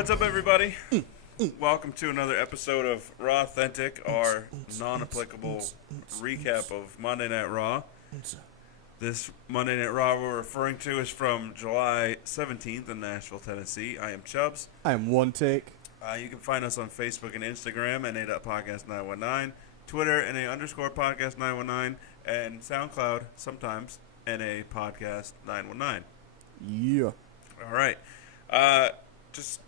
What's up, everybody? Welcome to another episode of Raw-Thentic, our non-applicable recap of Monday Night Raw. This Monday Night Raw we're referring to is from July 17th in Nashville, Tennessee. I am Chubbs. I am One Take. You can find us on Facebook and Instagram, NA.podcast919, Twitter, NA_podcast919, and SoundCloud, sometimes, NA Podcast 919. Yeah. All right. Just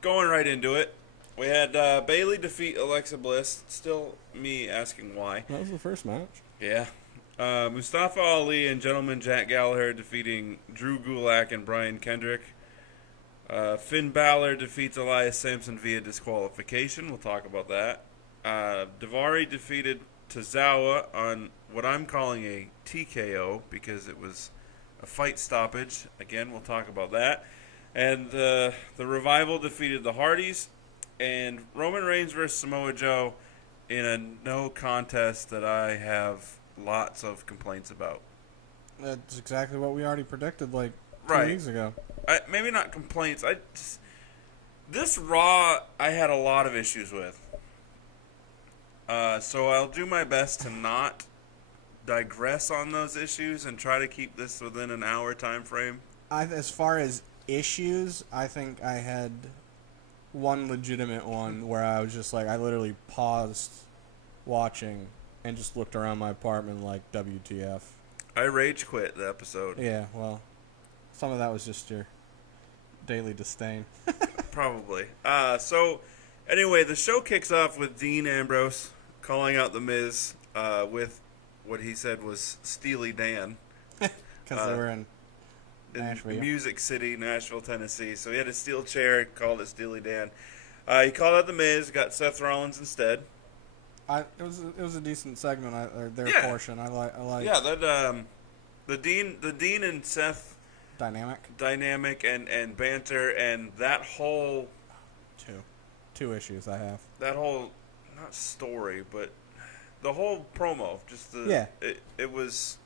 going right into it. We had Bayley defeat Alexa Bliss. Still me asking why. That was the first match. Yeah. Mustafa Ali and Gentleman Jack Gallagher defeating Drew Gulak and Brian Kendrick. Finn Balor defeats Elias Sampson via disqualification. We'll talk about that. Daivari defeated Tozawa on what I'm calling a TKO because it was a fight stoppage. Again, we'll talk about that. And the Revival defeated the Hardys. And Roman Reigns versus Samoa Joe in a no contest that I have lots of complaints about. That's exactly what we already predicted like 2 Right. weeks ago. Maybe not complaints. This Raw I had a lot of issues with. So I'll do my best to not digress on those issues and try to keep this within an hour time frame. As far as issues, I think I had one legitimate one where I was just like, I literally paused watching and just looked around my apartment like, WTF. I rage quit the episode. Yeah, well, some of that was just your daily disdain. Probably. So, anyway, the show kicks off with Dean Ambrose calling out The Miz with what he said was Steely Dan. Because they were in Nashville. Music City, Nashville, Tennessee. So he had a steel chair, called it Steely Dan. He called out The Miz, got Seth Rollins instead. It was a decent segment. Their portion. I like. Yeah, that the Dean and Seth dynamic and banter and that whole two issues I have. That whole not story, but the whole promo. Just it was.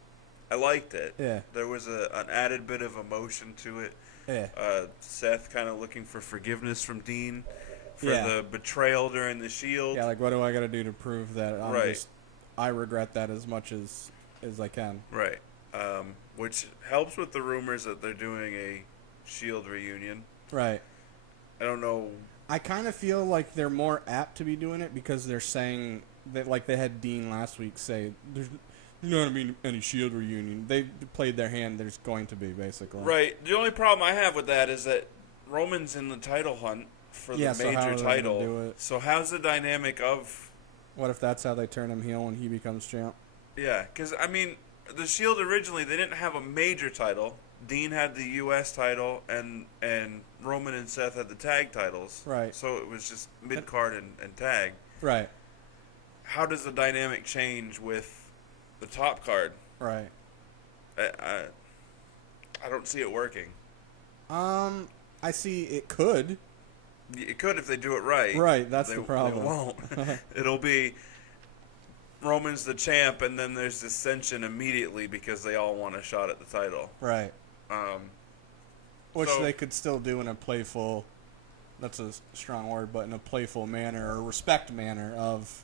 I liked it. Yeah. There was an added bit of emotion to it. Yeah. Seth kind of looking for forgiveness from Dean for the betrayal during the Shield. Yeah, like what do I got to do to prove that I regret that as much as I can. Right. Which helps with the rumors that they're doing a Shield reunion. Right. I don't know. I kind of feel like they're more apt to be doing it because they're saying that, like they had Dean last week say there's not going to be any Shield reunion. They played their hand. There's going to be, basically. Right. The only problem I have with that is that Roman's in the title hunt for the major title. So how's the dynamic of... What if that's how they turn him heel when he becomes champ? Yeah, because, I mean, the Shield originally, they didn't have a major title. Dean had the U.S. title, and Roman and Seth had the tag titles. Right. So it was just mid-card and tag. Right. How does the dynamic change with the top card? Right. I don't see it working. I see it could. It could if they do it right. Right, that's the problem. They won't. It'll be Roman's the champ, and then there's dissension immediately because they all want a shot at the title. Right. Which they could still do in a playful, that's a strong word, but in a playful manner or respect manner of,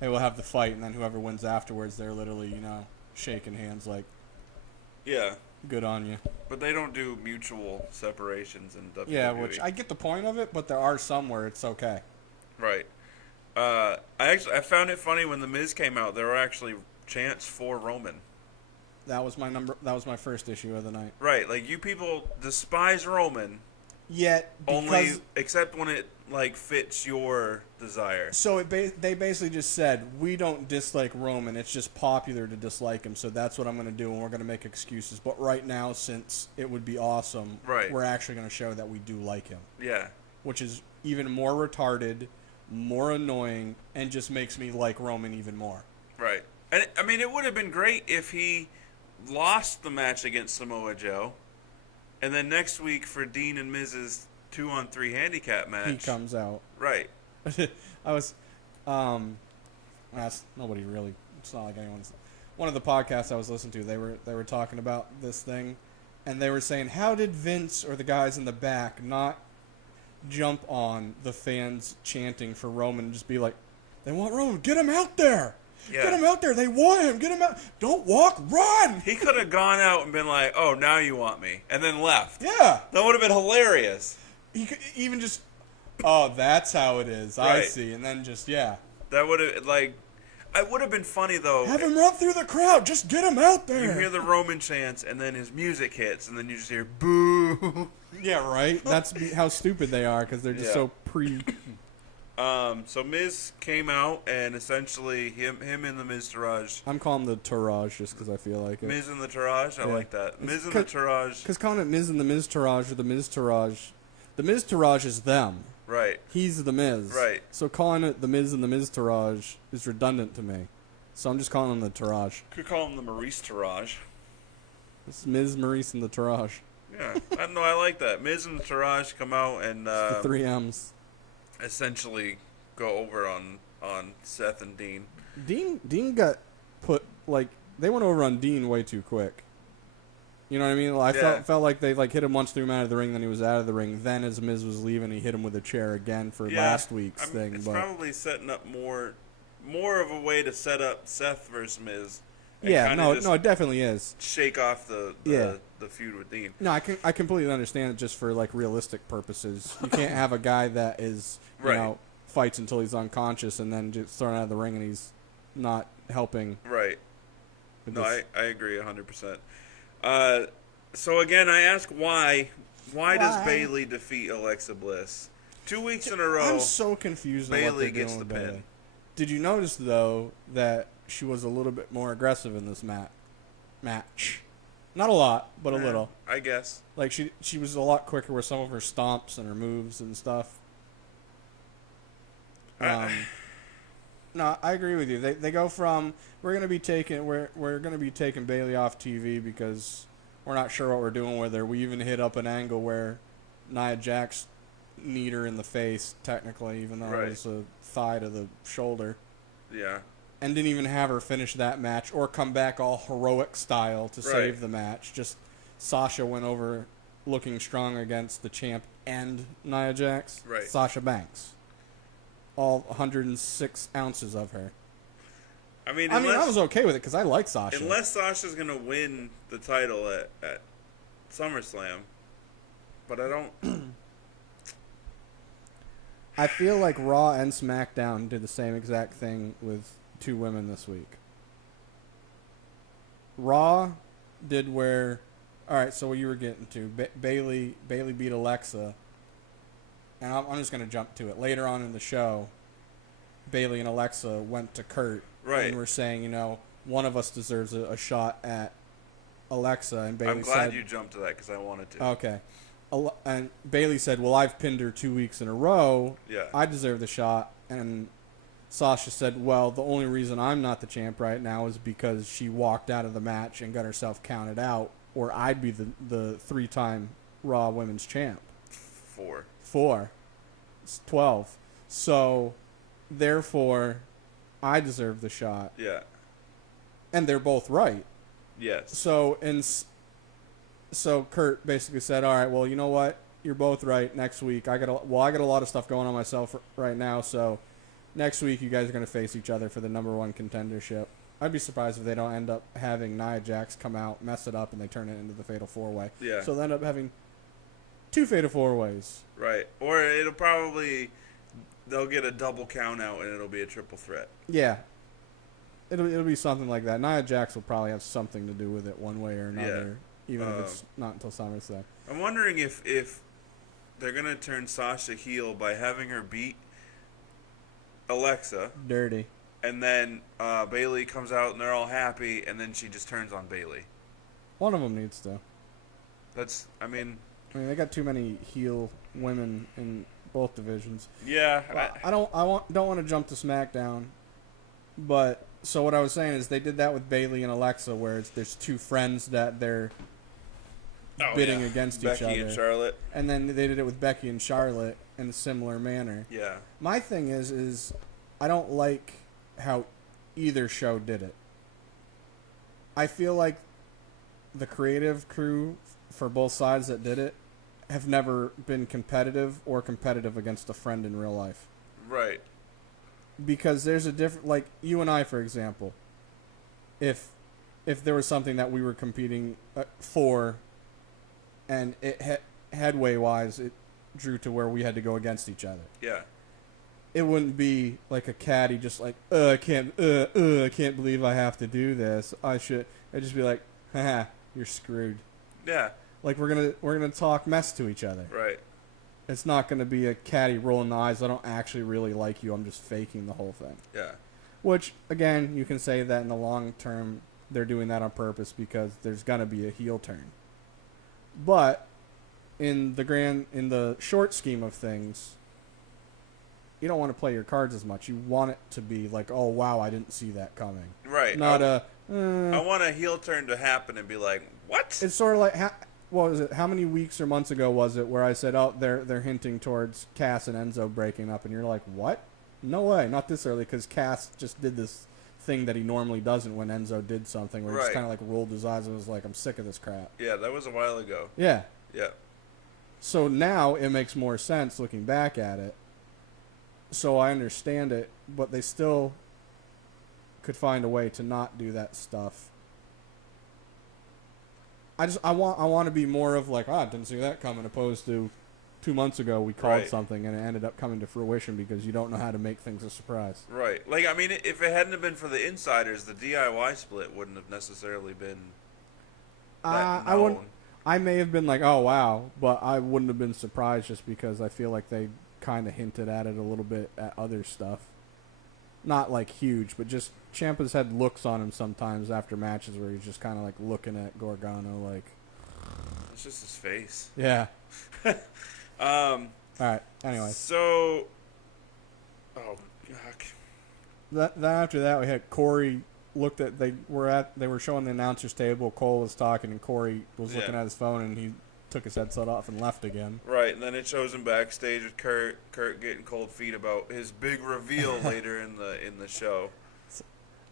hey, we'll have the fight, and then whoever wins afterwards, they're literally, shaking hands like, yeah, good on you. But they don't do mutual separations in WWE. Yeah, which I get the point of it, but there are some where it's okay. Right. I found it funny when The Miz came out. There were actually chants for Roman. That was my first issue of the night. Right, like you people despise Roman. Yet only except when it fits your desire. So they basically just said we don't dislike Roman. It's just popular to dislike him. So that's what I'm going to do, and we're going to make excuses. But right now, since it would be awesome, we're actually going to show that we do like him. Yeah, which is even more retarded, more annoying, and just makes me like Roman even more. Right, and I mean it would have been great if he lost the match against Samoa Joe, and then next week for Dean and Miz's 2-on-3 handicap match, he comes out. Right. I was, nobody really. It's not like anyone's. One of the podcasts I was listening to, they were talking about this thing, and they were saying, how did Vince or the guys in the back not jump on the fans chanting for Roman and just be like, they want Roman, get him out there. Yeah. Get him out there. They want him. Get him out. Don't walk. Run. He could have gone out and been like, "Oh, now you want me," and then left. Yeah. That would have been hilarious. He could even just, oh, that's how it is. Right. I see. And then just, yeah. That would have, like, it would have been funny, though. Have him run through the crowd. Just get him out there. You hear the Roman chants, and then his music hits, and then you just hear, boo. Yeah, right? That's how stupid they are, because they're just so So Miz came out, and essentially him and the Miz Taraj. I'm calling the Taraj just because I feel like it. Miz and the Taraj? I like that. Miz and the Taraj. Because calling it Miz and the Miz Taraj or the Miz Taraj, the Miz Taraj is them. Right. He's the Miz. Right. So calling it the Miz and the Miz Taraj is redundant to me. So I'm just calling them the Taraj. Could call him the Maurice Taraj. It's Miz, Maurice, and the Taraj. Yeah. I know, I like that. Miz and the Taraj come out and The 3 M's. essentially go over on Seth and Dean. Dean got put, like, they went over on Dean way too quick. You know what I mean? I felt like they hit him once, threw him out of the ring, then he was out of the ring. Then as Miz was leaving, he hit him with a chair again for last week's thing. It's probably setting up more of a way to set up Seth versus Miz. Yeah, no, it definitely is. Shake off the feud with Dean. No, I completely understand it just for like realistic purposes. You can't have a guy that is you know fights until he's unconscious and then just thrown out of the ring and he's not helping. Right. No, I agree 100%. So again, I ask why does Bayley defeat Alexa Bliss 2 weeks in a row? I'm so confused. Bayley gets the pin. Bayley. Did you notice though that she was a little bit more aggressive in this match? Not a lot, but a little. I guess. Like she was a lot quicker with some of her stomps and her moves and stuff. No, I agree with you. They go from we're gonna be taking Bayley off TV because we're not sure what we're doing with her. We even hit up an angle where Nia Jax kneed her in the face, technically, even though it was a thigh to the shoulder. Yeah. And didn't even have her finish that match or come back all heroic style to save the match. Just Sasha went over looking strong against the champ and Nia Jax. Right. Sasha Banks. All 106 ounces of her. I mean, I was okay with it because I like Sasha. Unless Sasha's going to win the title at SummerSlam. But I don't... I feel like Raw and SmackDown did the same exact thing with 2 women this week. Raw did where... Alright, so what you were getting to. Bayley beat Alexa. And I'm just going to jump to it. Later on in the show, Bayley and Alexa went to Kurt. Right. And were saying, you know, one of us deserves a shot at Alexa. And Bayley said... I'm glad you jumped to that because I wanted to. Okay. And Bayley said, well, I've pinned her 2 weeks in a row. Yeah. I deserve the shot. And Sasha said, well, the only reason I'm not the champ right now is because she walked out of the match and got herself counted out, or I'd be the 3-time Raw Women's champ. 4. It's 12. So, therefore, I deserve the shot. Yeah. And they're both right. Yes. So Kurt basically said, all right, well, you know what? You're both right. Next week, I got a lot of stuff going on myself right now, so next week you guys are going to face each other for the #1 contendership. I'd be surprised if they don't end up having Nia Jax come out, mess it up, and they turn it into the Fatal 4-Way. Yeah. So they'll end up having 2 Fatal 4-Ways. Right. Or they'll get a double count out and it'll be a triple threat. Yeah. It'll be something like that. Nia Jax will probably have something to do with it one way or another. Yeah. Even if it's not until SummerSlam. I'm wondering if they're going to turn Sasha heel by having her beat Alexa. Dirty. And then Bayley comes out and they're all happy, and then she just turns on Bayley. One of them needs to. I mean, they got too many heel women in both divisions. Yeah. I don't want to jump to SmackDown, but so what I was saying is they did that with Bayley and Alexa, where there's 2 friends that they're bidding against each other. Becky and Charlotte. And then they did it with Becky and Charlotte in a similar manner. Yeah. My thing is I don't like how either show did it. I feel like the creative crew for both sides that did it have never been competitive or competitive against a friend in real life. Right. Because there's a different, like you and I, for example, if there was something that we were competing for, and it headway wise it drew to where we had to go against each other. Yeah. It wouldn't be like a caddy just like, I can't believe I have to do this. I should. I'd just be like, haha, you're screwed. Yeah. Like we're gonna talk mess to each other. Right. It's not gonna be a caddy rolling the eyes. I don't actually really like you. I'm just faking the whole thing. Yeah. Which again, you can say that in the long term, they're doing that on purpose because there's gonna be a heel turn. But in the short scheme of things, you don't want to play your cards as much. You want it to be like, oh wow, I didn't see that coming. Right. Not I want a heel turn to happen and be like, what? It's sort of like, what was it? How many weeks or months ago was it where I said, oh, they're hinting towards Cass and Enzo breaking up, and you're like, what? No way, not this early, because Cass just did this thing that he normally doesn't when Enzo did something, where he just kind of like rolled his eyes and was like, I'm sick of this crap. Yeah, that was a while ago. Yeah. Yeah. So now it makes more sense looking back at it. So I understand it, but they still could find a way to not do that stuff. I want to be more of like, I didn't see that coming, opposed to 2 months ago we called something and it ended up coming to fruition because you don't know how to make things a surprise. Right. Like, I mean, if it hadn't have been for the insiders, the DIY split wouldn't have necessarily been that known. I may have been like, oh wow, but I wouldn't have been surprised just because I feel like they kind of hinted at it a little bit at other stuff. Not like huge, but just Ciampa's had looks on him sometimes after matches where he's just kind of like looking at Gargano like. It's just his face. Yeah. All right. Anyway. So. Oh, God. Then after that, we had Corey looked at they were showing the announcers table. Cole was talking, and Corey was looking at his phone, and he took his headset off and left again. Right, and then it shows him backstage with Kurt getting cold feet about his big reveal later in the show.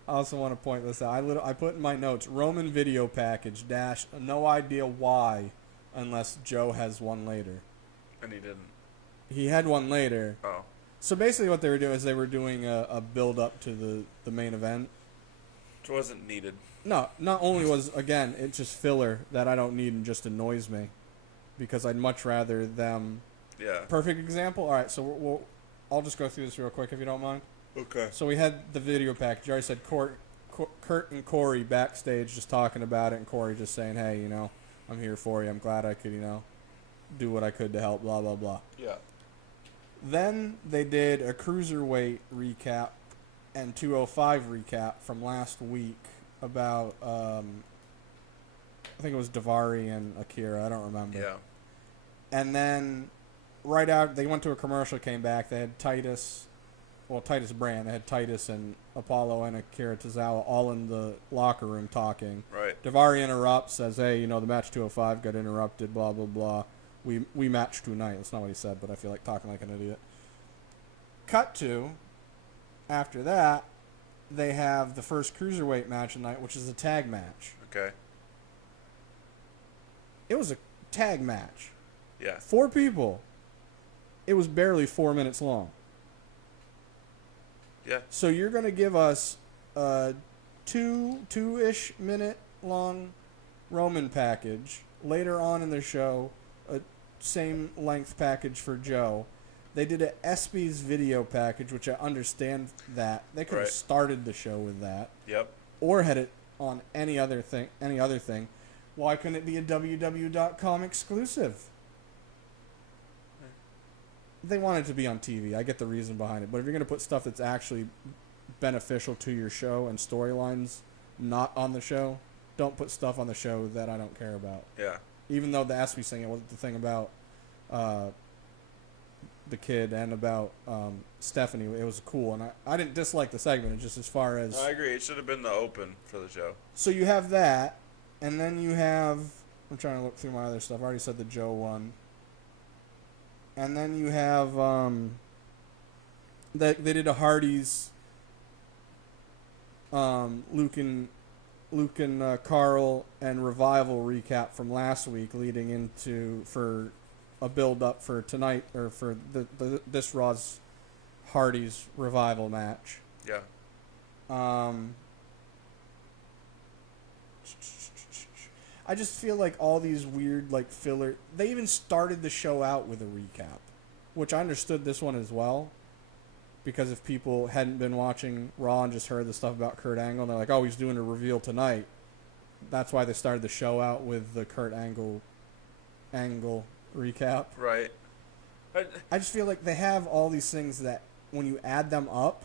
I also want to point this out. I put in my notes, Roman video package - no idea why, unless Joe has one later. And he didn't. He had one later. Oh. So basically what they were doing is they were doing a build up to the main event. Which wasn't needed. No, not only was, again, it's just filler that I don't need and just annoys me. Because I'd much rather them... Yeah. Perfect example? All right, so I'll just go through this real quick if you don't mind. Okay. So we had the video package. I already said Kurt and Corey backstage just talking about it, and Corey just saying, hey, I'm here for you. I'm glad I could, do what I could to help, blah, blah, blah. Yeah. Then they did a Cruiserweight recap and 205 recap from last week about... I think it was Daivari and Akira. I don't remember. Yeah. And then right out, they went to a commercial, came back. They had Titus Brand. They had Titus and Apollo and Akira Tozawa all in the locker room talking. Right. Daivari interrupts, says, hey, the match 205 got interrupted, blah, blah, blah. We match tonight. That's not what he said, but I feel like talking like an idiot. Cut to, after that, they have the first Cruiserweight match tonight, which is a tag match. Okay. It was a tag match. Yeah. 4 people. It was barely 4 minutes long. Yeah. So you're going to give us a two-ish minute long Roman package. Later on in the show, a same length package for Joe. They did a ESPY's video package, which I understand that. They could have started the show with that. Yep. Or had it on any other thing. Why couldn't it be a www.com exclusive? They want it to be on TV. I get the reason behind it. But if you're going to put stuff that's actually beneficial to your show and storylines not on the show, don't put stuff on the show that I don't care about. Yeah. Even though the ESPY thing, it wasn't the thing about the kid and about Stephanie. It was cool. And I didn't dislike the segment. It's just as far as... I agree. It should have been the open for the show. So you have that. And then you have... I'm trying to look through my other stuff. I already said the Joe one. And then you have... they did a Hardy's... Luke and Carl and Revival recap from last week leading into... For a build up for tonight or for this Raw's Hardy's revival match. Yeah. I just feel like all these weird like filler. They even started the show out with a recap, which I understood this one as well, because if people hadn't been watching Raw and just heard the stuff about Kurt Angle, and they're like, "Oh, he's doing a reveal tonight." That's why they started the show out with the Kurt Angle recap. Right. I just feel like they have all these things that when you add them up,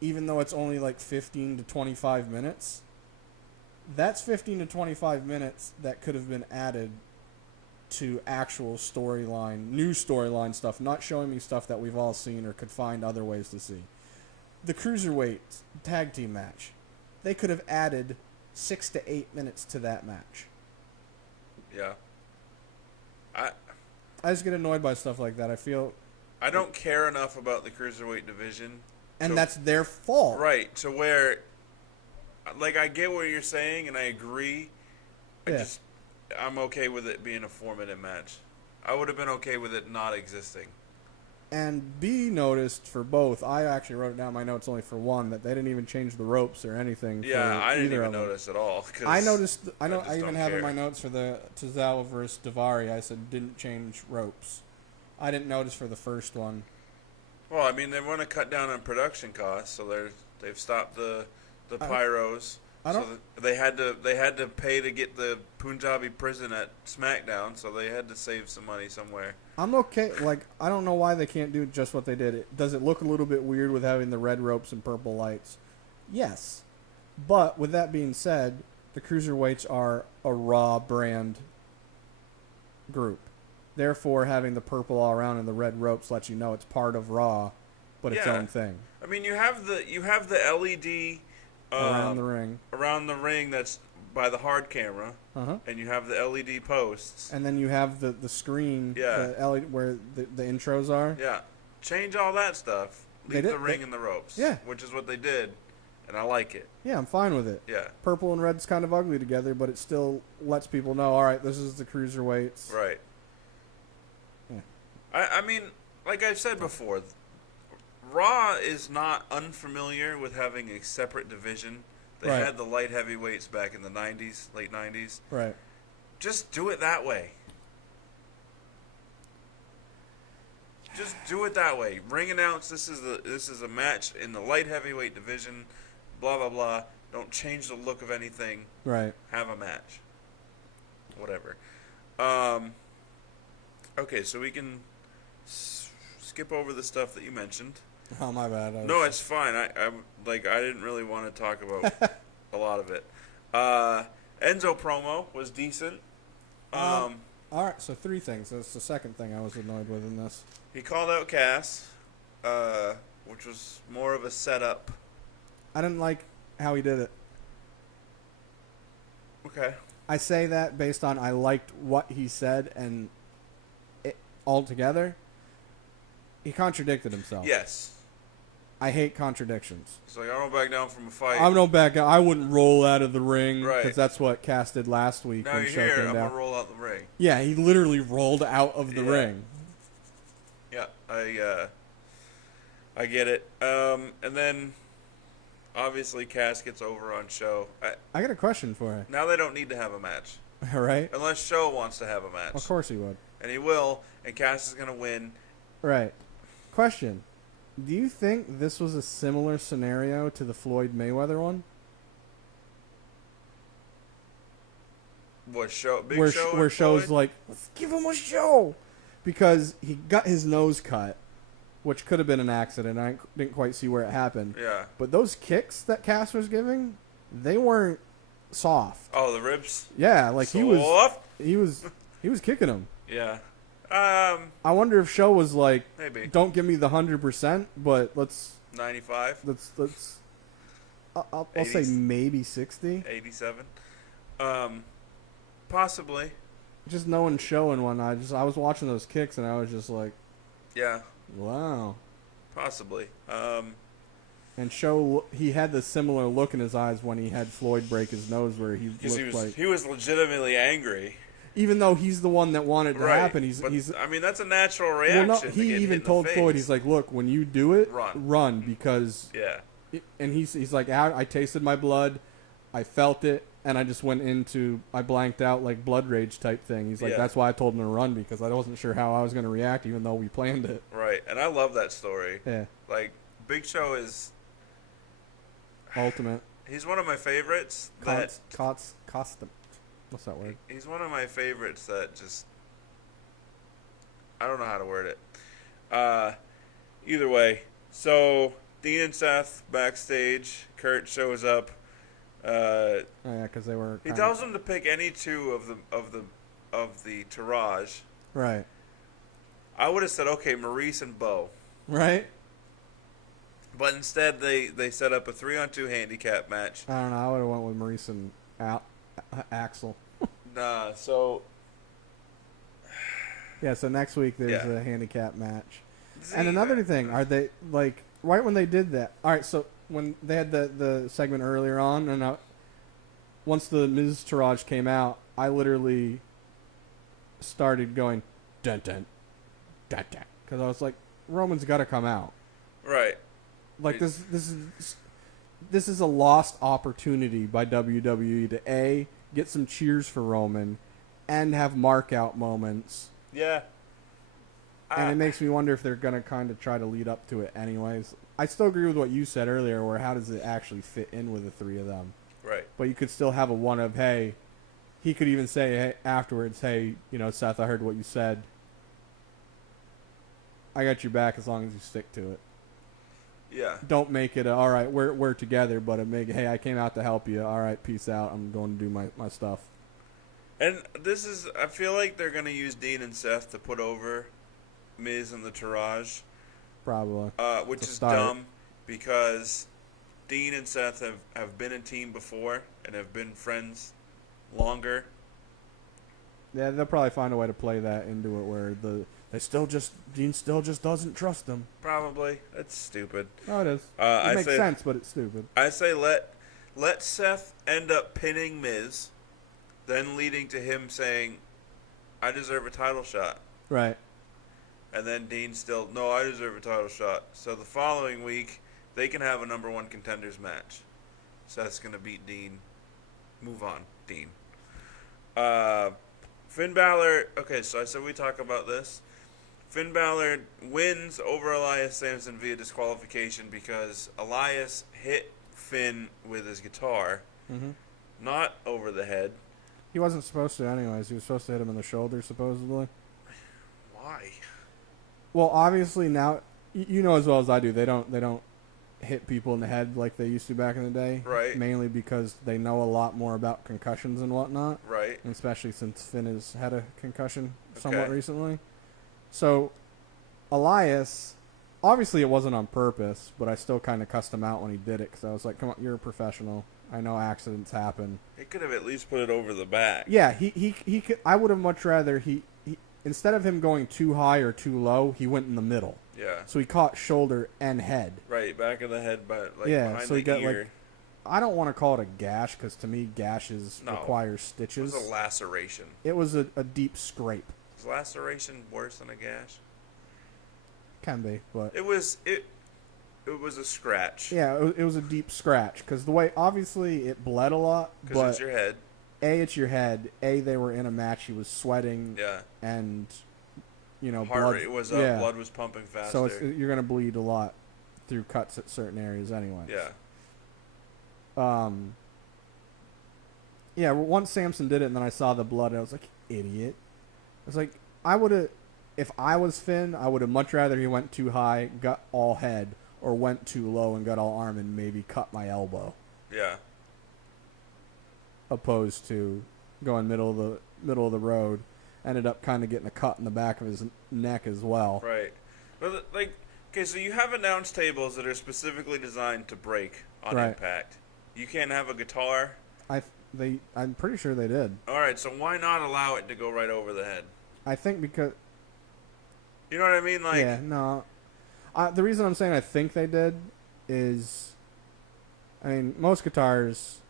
even though it's only like 15 to 25 minutes, that's 15 to 25 minutes that could have been added to actual storyline, new storyline stuff, not showing me stuff that we've all seen or could find other ways to see. The Cruiserweight tag team match, they could have added 6 to 8 minutes to that match. Yeah. I just get annoyed by stuff like that. I don't care enough about the Cruiserweight division. And that's their fault. Right. To where, like, I get what you're saying, and I agree. I'm okay with it being a 4-minute match. I would have been okay with it not existing. And be noticed for both. I actually wrote it down in my notes only for one, that they didn't even change the ropes or anything. Yeah, I didn't even notice at all. I noticed. I even have in my notes for the Tozawa versus Daivari. I said didn't change ropes. I didn't notice for the first one. Well, I mean, they want to cut down on production costs, so they've stopped the pyros. They had to pay to get the Punjabi prison at SmackDown, so they had to save some money somewhere. I'm okay. Like, I don't know why they can't do just what they did. Does it look a little bit weird with having the red ropes and purple lights? Yes. But with that being said, the Cruiserweights are a Raw brand group. Therefore, having the purple all around and the red ropes lets you know it's part of Raw, but its own thing. I mean, you have the LED around the ring that's by the hard camera, and you have the LED posts, and then you have the screen, the LED where the intros are. Yeah, change all that stuff. Leave the ring and the ropes. Yeah, which is what they did, and I like it. Yeah, I'm fine with it. Yeah, purple and red's kind of ugly together, but it still lets people know. All right, this is the Cruiserweights. Right. Yeah. I mean, like I've said before, Raw is not unfamiliar with having a separate division. They had the light heavyweights back in the 90s, late 90s. Right. Just do it that way. Just do it that way. Ring announce this is a match in the light heavyweight division, blah blah blah. Don't change the look of anything. Right. Have a match. Whatever. Okay, so we can skip over the stuff that you mentioned. Oh, my bad. No, it's fine. I didn't really want to talk about a lot of it. Enzo promo was decent. All right, so 3 things. That's the second thing I was annoyed with in this. He called out Cass, which was more of a setup. I didn't like how he did it. Okay. I say that based on I liked what he said, and it altogether, he contradicted himself. Yes. I hate contradictions. It's like, I don't back down from a fight. I don't back down. I wouldn't roll out of the ring. Right. Because that's what Cass did last week. Now you're here, I'm going to roll out the ring. Yeah, he literally rolled out of the ring. Yeah, I get it. And then, obviously, Cass gets over on Show. I got a question for you. Now they don't need to have a match. All right. Unless Show wants to have a match. Of course he would. And he will, and Cass is going to win. Right. Question. Do you think this was a similar scenario to the Floyd Mayweather one? What show? Big where Show? Where Show's like, let's give him a show, because he got his nose cut, which could have been an accident. I didn't quite see where it happened. Yeah. But those kicks that Cass was giving, they weren't soft. Oh, the ribs. Yeah, like soft? he was kicking them. Yeah. I wonder if Show was like, maybe. Don't give me the 100%, but let's 95. Let's. I'll say maybe 60. 87. Possibly. Just knowing Show and whatnot, I was watching those kicks and I was just like, yeah. Wow. Possibly. And Show, he had the similar look in his eyes when he had Floyd break his nose, where he looked like he was legitimately angry. even though he's the one that wanted to happen, he's. I mean, that's a natural reaction. Well, no, he even told Floyd, he's like, "Look, when you do it, run because." Yeah. And he's like, I tasted my blood, I felt it, and I just went into, I blanked out like blood rage type thing. He's like, that's why I told him to run, because I wasn't sure how I was going to react, even though we planned it. Right, and I love that story. Yeah. Like, Big Show is ultimate. He's one of my favorites. Custom. What's that word? He's one of my favorites that just, I don't know how to word it. Either way, so Dean and Seth backstage. Kurt shows up. Oh yeah, because they were. He tells them to pick any two of the Tourage. Right. I would have said, okay, Maurice and Bo. Right. But instead, they set up a 3-on-2 handicap match. I don't know. I would have went with Maurice and Axel. Nah. So. Yeah. So next week there's a handicap match. And another thing, are they like right when they did that? All right. So when they had the segment earlier on, and once the Ms. Tourage came out, I literally started going dun dun dun dun, because I was like, Roman's got to come out. Right. Like this is a lost opportunity by WWE to get some cheers for Roman, and have mark out moments. Yeah. And it makes me wonder if they're going to kind of try to lead up to it anyways. I still agree with what you said earlier, where how does it actually fit in with the three of them? Right. But you could still have a one of, hey, he could even say hey, afterwards, hey, Seth, I heard what you said. I got your back as long as you stick to it. Yeah. Don't make it all right, we're together, but hey, I came out to help you. All right, peace out. I'm going to do my stuff. And I feel like they're going to use Dean and Seth to put over Miz and the Tourage. Probably. Which is dumb, because Dean and Seth have been a team before and have been friends longer. Yeah, they'll probably find a way to play that into it where Dean still just doesn't trust them. Probably. That's stupid. Oh, it is. It makes sense, but it's stupid. I say let Seth end up pinning Miz, then leading to him saying, I deserve a title shot. Right. And then Dean still, no, I deserve a title shot. So the following week, they can have a number one contenders match. Seth's going to beat Dean. Move on, Dean. Finn Balor, okay, so I said we talk about this. Finn Balor wins over Elias Samson via disqualification because Elias hit Finn with his guitar, not over the head. He wasn't supposed to anyways. He was supposed to hit him in the shoulder, supposedly. Why? Well, obviously now, you know as well as I do, they don't hit people in the head like they used to back in the day. Right. Mainly because they know a lot more about concussions and whatnot. Right. And especially since Finn has had a concussion somewhat recently. So, Elias, obviously it wasn't on purpose, but I still kind of cussed him out when he did it because I was like, come on, you're a professional. I know accidents happen. He could have at least put it over the back. Yeah, he could. I would have much rather he instead of him going too high or too low, he went in the middle. Yeah. So he caught shoulder and head. Right, back of the head, but behind so he the got ear. like, I don't want to call it a gash because to me gashes require stitches. It was a laceration. It was a deep scrape. Is laceration worse than a gash? Can be, but it was a scratch. Yeah, it was a deep scratch because the way obviously it bled a lot. But it's your head. It's your head. They were in a match. He was sweating. Yeah. And heart blood, rate was up. Blood was pumping faster. So you're gonna bleed a lot through cuts at certain areas, anyway. Yeah. Yeah. Once Samson did it, and then I saw the blood, I was like, idiot. I was like, I would have, if I was Finn, I would have much rather he went too high, got all head, or went too low and got all arm and maybe cut my elbow. Yeah. Opposed to going middle of the road, ended up kind of getting a cut in the back of his neck as well. Right. But okay, so you have announce tables that are specifically designed to break on impact. You can't have a guitar. I'm pretty sure they did. All right, so why not allow it to go right over the head? I think because. You know what I mean? Yeah. No. The reason I'm saying I think they did is, I mean, most guitars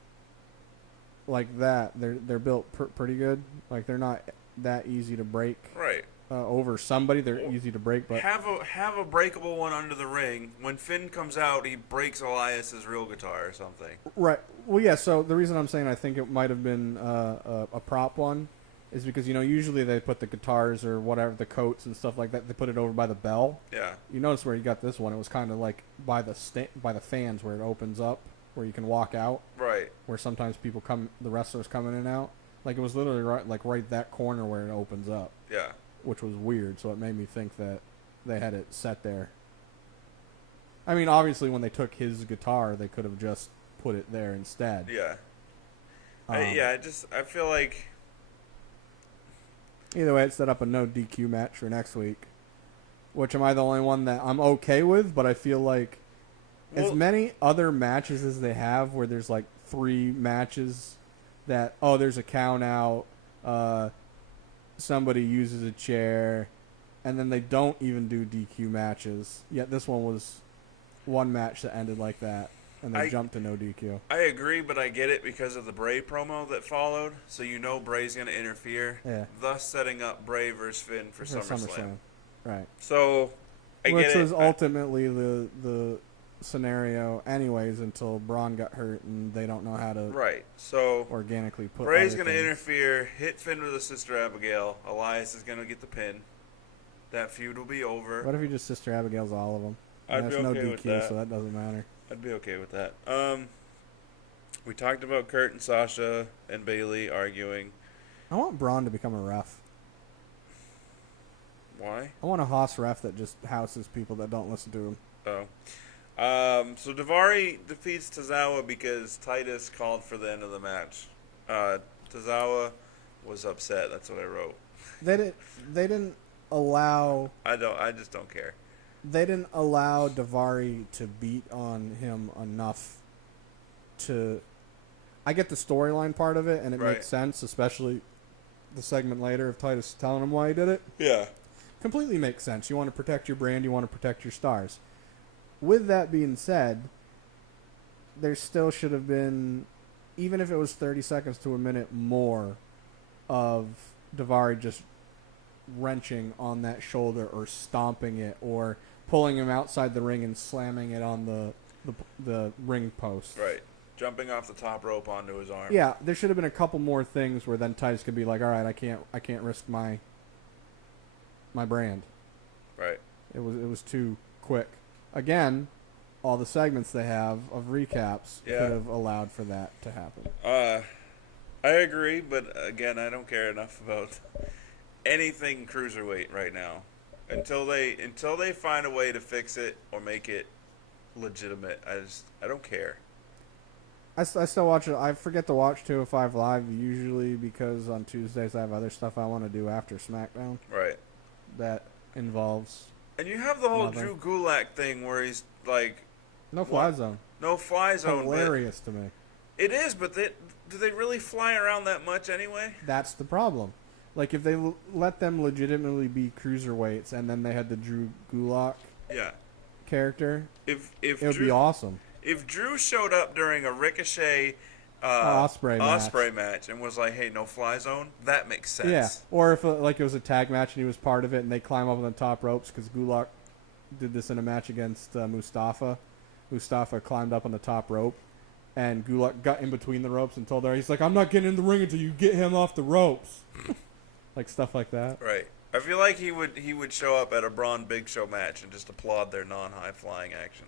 like that, they're built pretty good. Like they're not that easy to break. Right. Over somebody, they're easy to break. But have a breakable one under the ring. When Finn comes out, he breaks Elias's real guitar or something. Right. Well, yeah. So the reason I'm saying I think it might have been a prop one is because usually they put the guitars or whatever, the coats and stuff like that. They put it over by the bell. Yeah. You notice where you got this one? It was kind of like by the fans where it opens up, where you can walk out. Right. Where sometimes the wrestlers come in and out. Like it was literally right that corner where it opens up. Yeah. Which was weird, so it made me think that they had it set there. I mean, obviously, when they took his guitar, they could have just put it there instead. Yeah. I feel like... Either way, it set up a no DQ match for next week. Which am I the only one that I'm okay with, but I feel like as many other matches as they have where there's like 3 matches that, there's a count out, somebody uses a chair, and then they don't even do DQ matches. Yet this one was one match that ended like that, and they jumped to no DQ. I agree, but I get it because of the Bray promo that followed. So Bray's going to interfere, thus setting up Bray versus Finn for SummerSlam. Right. So I get it. Which was ultimately the scenario anyways until Braun got hurt and they don't know how to organically put Bray's going to interfere, hit Finn with a Sister Abigail. Elias is going to get the pin. That feud will be over. What if he just Sister Abigail's all of them? I'd be okay with that. So that doesn't matter. I'd be okay with that. We talked about Kurt and Sasha and Bayley arguing. I want Braun to become a ref. Why? I want a Haas ref that just houses people that don't listen to him. Oh. So Daivari defeats Tozawa because Titus called for the end of the match. Tozawa was upset. That's what I wrote. They didn't allow. I just don't care. They didn't allow Daivari to beat on him enough to. I get the storyline part of it, and it makes sense, especially the segment later of Titus telling him why he did it. Yeah. Completely makes sense. You want to protect your brand. You want to protect your stars. With that being said, there still should have been, even if it was 30 seconds to a minute more, of Daivari just wrenching on that shoulder or stomping it or pulling him outside the ring and slamming it on the ring post. Right. Jumping off the top rope onto his arm. Yeah, there should have been a couple more things where then Titus could be like, all right, I can't risk my brand. Right. It was too quick. Again, all the segments they have of recaps could have allowed for that to happen. I agree, but again, I don't care enough about anything cruiserweight right now until they find a way to fix it or make it legitimate. I don't care. I still watch it. I forget to watch 205 Live usually because on Tuesdays I have other stuff I want to do after SmackDown. Right. That involves. And you have the whole Drew Gulak thing where he's like... No fly zone. No fly zone. Hilarious to me. It is, but do they really fly around that much anyway? That's the problem. Like, if they let them legitimately be cruiserweights and then they had the Drew Gulak character, it would be awesome. If Drew showed up during a Ricochet... Osprey match and was like, hey, no fly zone, that makes sense. Yeah, or if it was a tag match and he was part of it and they climb up on the top ropes because Gulak did this in a match against Mustafa. Mustafa climbed up on the top rope and Gulak got in between the ropes and told her, he's like, I'm not getting in the ring until you get him off the ropes. Like stuff like that. Right. I feel like he would show up at a Braun Big Show match and just applaud their non-high flying action.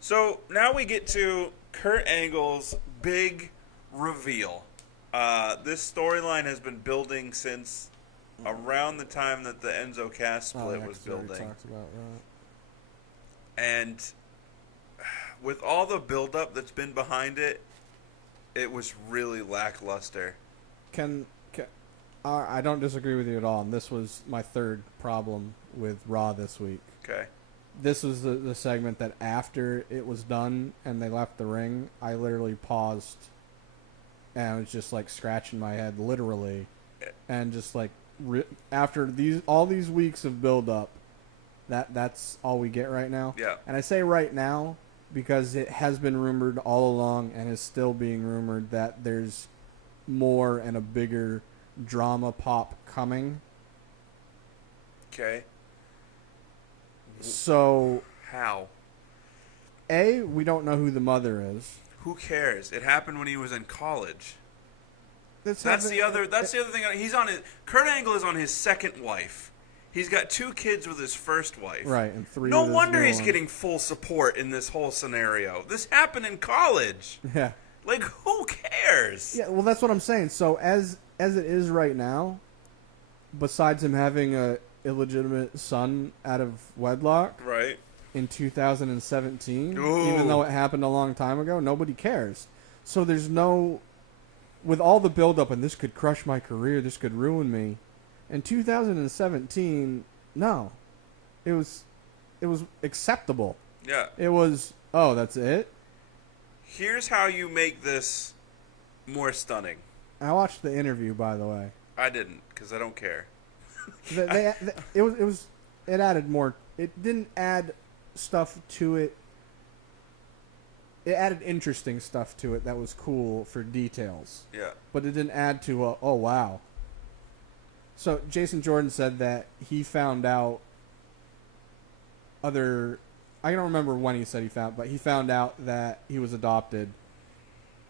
So now we get to Kurt Angle's big reveal. This storyline has been building since around the time that the Enzo Cass split was building. Talked about, right. And with all the buildup that's been behind it, it was really lackluster. I don't disagree with you at all, and this was my third problem with Raw this week. Okay. This was the segment that after it was done and they left the ring, I literally paused and I was just like scratching my head literally and just like after all these weeks of build up, that's all we get right now. Yeah. And I say right now because it has been rumored all along and is still being rumored that there's more and a bigger drama pop coming. Okay. So How? we don't know who the mother is. Who cares? It happened when he was in college. That's the other thing. Kurt Angle is on his second wife. He's got 2 kids with his first wife. Right, and 3. No wonder he's getting full support in this whole scenario. This happened in college. Yeah. Like, who cares? Yeah, well, that's what I'm saying. So as it is right now, besides him having a illegitimate son out of wedlock, Right. in 2017, Ooh. even though it happened a long time ago, nobody cares. So there's no, with all the buildup, and this could crush my career, this could ruin me. In 2017, no, it was acceptable. Yeah. It was, oh, that's it. Here's how you make this more stunning. I watched the interview, by the way. I didn't, because I don't care. It added more. It didn't add stuff to it. It added interesting stuff to it that was cool for details. Yeah. But it didn't add to oh wow. So Jason Jordan said that he found out I don't remember when he said but he found out that he was adopted.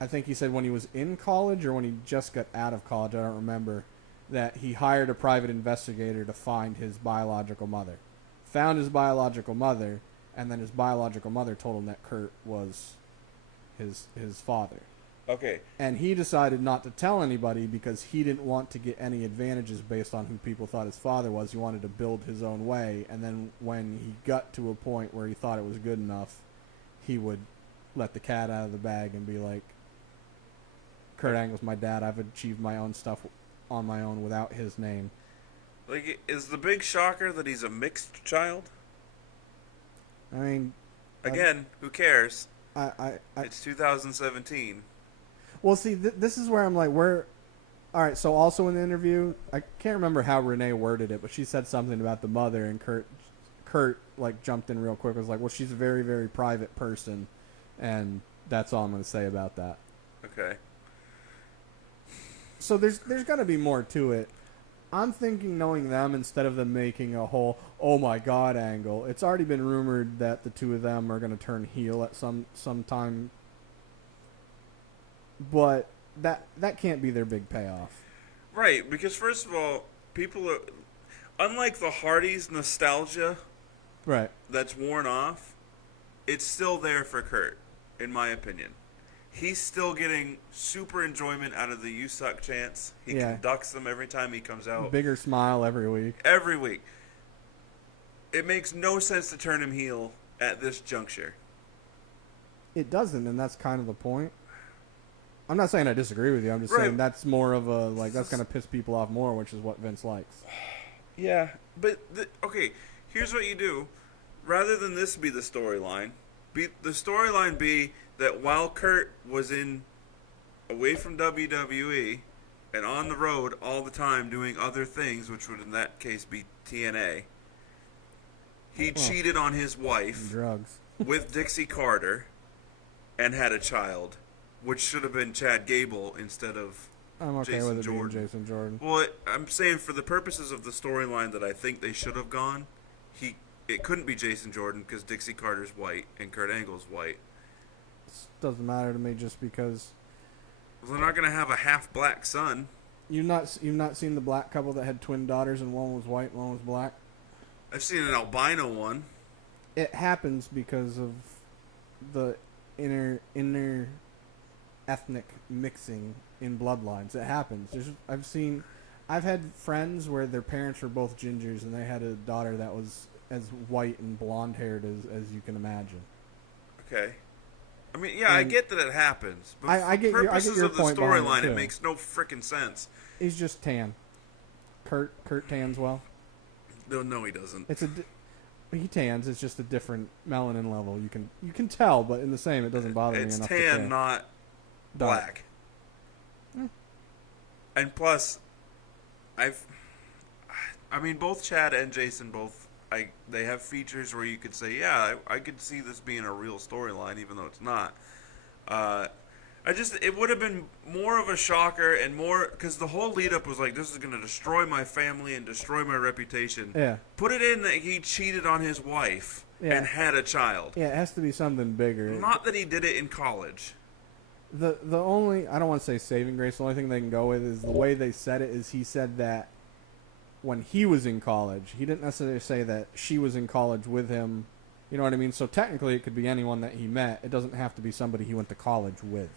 I think he said when he was in college or when he just got out of college, I don't remember, that he hired a private investigator to find his biological mother. Found his biological mother, and then his biological mother told him that Kurt was his father. Okay. And he decided not to tell anybody because he didn't want to get any advantages based on who people thought his father was. He wanted to build his own way, and then when he got to a point where he thought it was good enough, he would let the cat out of the bag and be like, Kurt Angle's my dad. I've achieved my own stuff on my own without his name. Like, is the big shocker that he's a mixed child? I mean, Again, who cares? I It's 2017. well, see, this is where I'm like, all right, so also in the interview, I can't remember how Renee worded it, but she said something about the mother, and Kurt like jumped in real quick. Was like, well, she's a very, very private person, and that's all I'm going to say about that. Okay. So there's got to be more to it. I'm thinking, knowing them, instead of them making a whole "oh my god" angle, it's already been rumored that the two of them are going to turn heel at some time. But that can't be their big payoff. Right, because first of all, people are, unlike the Hardys' nostalgia, Right. that's worn off, it's still there for Kurt, in my opinion. He's still getting super enjoyment out of the "You Suck" chants. He conducts them every time he comes out. Bigger smile every week. Every week. It makes no sense to turn him heel at this juncture. It doesn't, and that's kind of the point. I'm not saying I disagree with you. I'm just saying that's more of a, like, that's going to piss people off more, which is what Vince likes. Yeah, but, okay, here's what you do. Rather than this be the storyline, the storyline be that while Kurt was away from WWE and on the road all the time doing other things, which would in that case be TNA, he cheated on his wife Drugs. with Dixie Carter and had a child, which should have been Chad Gable instead of I'm okay Jason with it Jordan. being Jason Jordan. Well, I'm saying for the purposes of the storyline that I think they should have gone, it couldn't be Jason Jordan because Dixie Carter's white and Kurt Angle's white. Doesn't matter to me just because. Well, they're not going to have a half-black son. You've not seen the black couple that had twin daughters and one was white and one was black? I've seen an albino one. It happens because of the inner ethnic mixing in bloodlines. It happens. I've had friends where their parents were both gingers and they had a daughter that was as white and blonde-haired as you can imagine. Okay. I mean, yeah, I get that it happens, but I get for your purposes point of the behind storyline, it it makes no freaking sense. He's just tan. Kurt tans well. No, he doesn't. He tans. It's just a different melanin level. You can tell, but in the same, it doesn't bother me enough. It's to tan, care. not black. And plus, both Chad and Jason both they have features where you could say, yeah, I could see this being a real storyline, even though it's not. It would have been more of a shocker and more, because the whole lead up was like, this is going to destroy my family and destroy my reputation. Yeah. Put it in that he cheated on his wife and had a child. Yeah, it has to be something bigger. Not that he did it in college. The only, I don't want to say saving grace, the only thing they can go with is the way they said it is he said that when he was in college, he didn't necessarily say that she was in college with him. You know what I mean? So technically it could be anyone that he met. It doesn't have to be somebody he went to college with.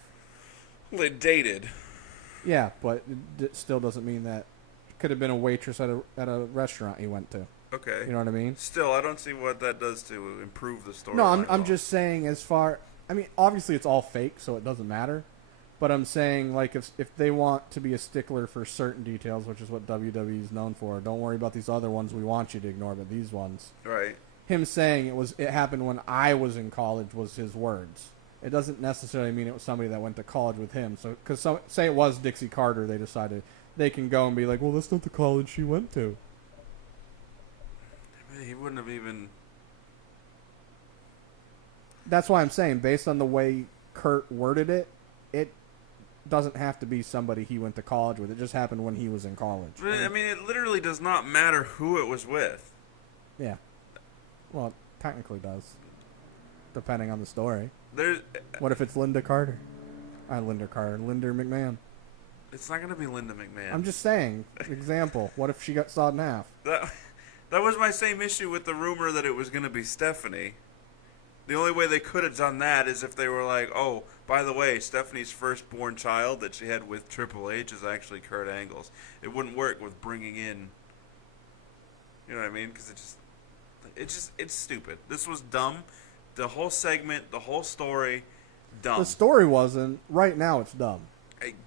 Well, they dated. Yeah, but it still doesn't mean that it could have been a waitress at a restaurant he went to. Okay. You know what I mean? Still, I don't see what that does to improve the story. No, I'm just saying as far... I mean, obviously it's all fake, so it doesn't matter. But I'm saying, like, if they want to be a stickler for certain details, which is what WWE is known for, don't worry about these other ones we want you to ignore, but these ones. Right. Him saying it happened when I was in college was his words. It doesn't necessarily mean it was somebody that went to college with him. So, because say it was Dixie Carter, they decided they can go and be like, well, that's not the college she went to. He wouldn't have even... That's why I'm saying, based on the way Kurt worded it, it doesn't have to be somebody he went to college with. It just happened when he was in college. But, I mean, it literally does not matter who it was with. Yeah. Well, it technically does. Depending on the story. What if it's Linda Carter? Linda McMahon. It's not going to be Linda McMahon. I'm just saying, example. What if she got sawed in half? That was my same issue with the rumor that it was going to be Stephanie. The only way they could have done that is if they were like, oh, by the way, Stephanie's firstborn child that she had with Triple H is actually Kurt Angle's. It wouldn't work with bringing in, you know what I mean? Because it's stupid. This was dumb. The whole segment, the whole story, dumb. The story wasn't. Right now, it's dumb.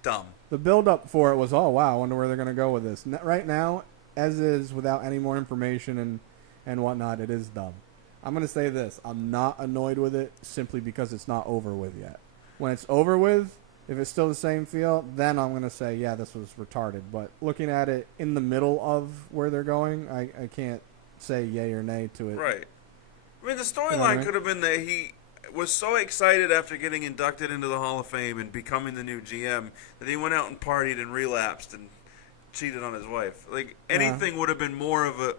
Dumb. The build-up for it was, oh, wow, I wonder where they're going to go with this. Right now, as is, without any more information and whatnot, it is dumb. I'm going to say this. I'm not annoyed with it simply because it's not over with yet. When it's over with, if it's still the same feel, then I'm going to say, yeah, this was retarded. But looking at it in the middle of where they're going, I can't say yay or nay to it. Right. I mean, the storyline could have been that he was so excited after getting inducted into the Hall of Fame and becoming the new GM that he went out and partied and relapsed and cheated on his wife. Like, anything would have been more of a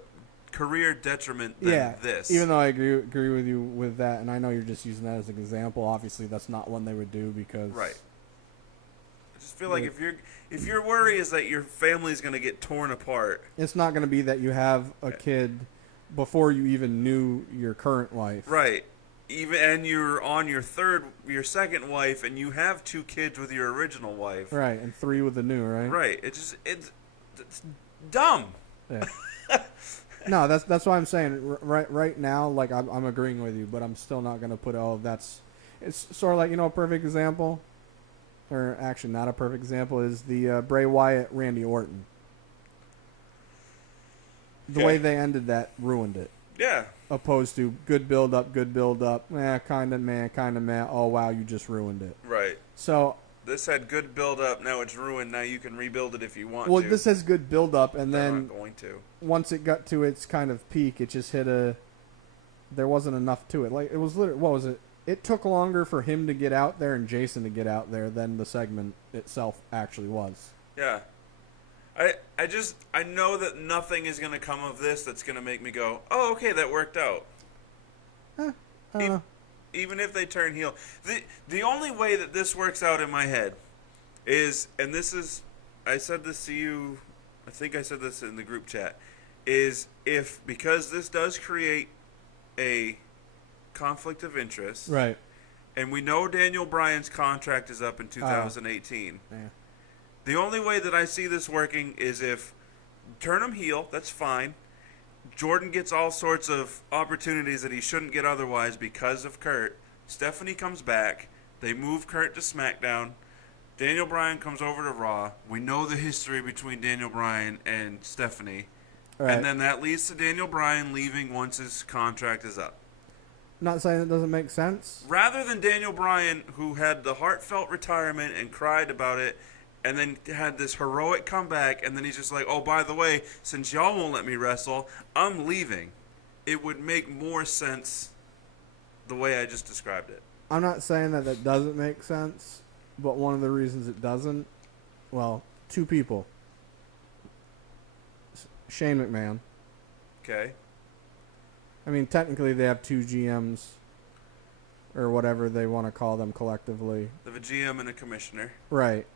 career detriment than this. Even though I agree with you with that, and I know you're just using that as an example. Obviously, that's not one they would do because right. I just feel like if your worry is that your family's going to get torn apart, it's not going to be that you have a kid before you even knew your current wife. Right. And you're on your second wife, and you have 2 kids with your original wife. Right, and 3 with the new, right? Right. It's dumb. Yeah. No, that's why I'm saying right now, like I'm agreeing with you, but I'm still not gonna put it's sort of like, a perfect example, or actually not a perfect example is the Bray Wyatt Randy Orton. The way they ended that ruined it. Yeah. Opposed to good build up, kind of meh. Oh wow, you just ruined it. Right. So. This had good build-up, now it's ruined, now you can rebuild it if you want to. Well, this has good build-up, and They're then not going to. Once it got to its kind of peak, it just hit there wasn't enough to it. Like, it was literally, what was it? It took longer for him to get out there and Jason to get out there than the segment itself actually was. Yeah. I know that nothing is going to come of this that's going to make me go, oh, okay, that worked out. Even if they turn heel. The only way that this works out in my head is, and this is, I said this to you, I think I said this in the group chat, is because this does create a conflict of interest. Right. And we know Daniel Bryan's contract is up in 2018. Yeah. The only way that I see this working is if turn him heel, that's fine. Jordan gets all sorts of opportunities that he shouldn't get otherwise because of Kurt. Stephanie comes back. They move Kurt to SmackDown. Daniel Bryan comes over to Raw. We know the history between Daniel Bryan and Stephanie. Right. And then that leads to Daniel Bryan leaving once his contract is up. Not saying it doesn't make sense. Rather than Daniel Bryan, who had the heartfelt retirement and cried about it, and then had this heroic comeback, and then he's just like, oh, by the way, since y'all won't let me wrestle, I'm leaving. it would make more sense the way I just described it. I'm not saying that doesn't make sense, but one of the reasons it doesn't, well, two people. Shane McMahon. Okay. I mean, technically they have two GMs, or whatever they want to call them collectively. They have a GM and a commissioner. Right.